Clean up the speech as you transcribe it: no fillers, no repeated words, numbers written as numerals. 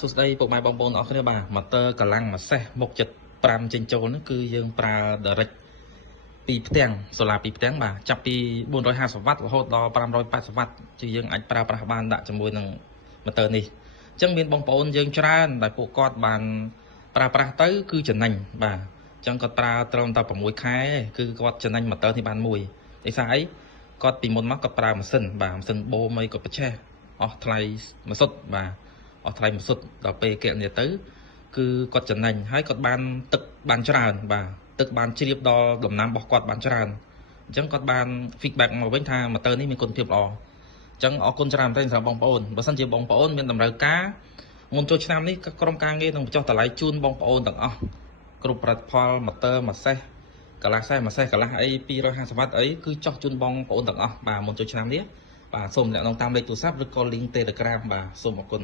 សួស្តីពុកម៉ែបងប្អូនអរគ្នាបាទម៉ូទ័រកម្លាំងម៉ាសេសមុខ75ចេញចូលនោះគឺយើងប្រើ direct ពីផ្ទាំងសូឡាពីផ្ទាំងបាទចាប់ពី450វ៉ាត់រហូតដល់580វ៉ាត់គឺយើងអាចប្រើប្រាស់បានដាក់ជាមួយនឹងម៉ូទ័រនេះអញ្ចឹងមានបងប្អូនយើងច្រើនដែលពួកគាត់បានប្រើប្រាស់ទៅគឺចំណេញបាទអញ្ចឹងគាត់ប្រើត្រឹមតែ6ខែគឺគាត់ចំណេញម៉ូទ័រនេះបានមួយដោយសារអីគាត់ពីមុនមកគាត់ប្រើម៉ាស៊ីនបាទម៉ាស៊ីនបូមអីគាត់ប្រឆេះអស់ថ្លៃម៉ាសុតបាទអស់ថ្លៃម៉ាសុតដល់ពេលគណនាទៅគឺគាត់ចំណេញហើយគាត់បានទឹកបានច្រើនបាទទឹកបានជ្រាបដល់ដំណាំរបស់គាត់បានច្រើនអញ្ចឹងគាត់បាន feedback មកវិញថាម៉ូទ័រនេះមានគុណភាពល្អអញ្ចឹងអរគុណច្រើនមែនសម្រាប់បងប្អូនបើសិនជាបងប្អូនមានតម្រូវការមុនចូលឆ្នាំនេះក្រុមការងារនឹងបញ្ចុះតម្លៃជូនបងប្អូនទាំងអស់គ្រប់ផលិតផលម៉ូទ័រម៉ាសេសកន្លះសេះម៉ាសេសកន្លះអី250វ៉ាត់អីគឺចុះជូនបងប្អូនទាំងអស់បាទមុនចូលឆ្នាំនេះបាទសូមអ្នកនងតាមលេខទូរស័ព្ទឬក៏ link Telegram បាទសូមអរគុណ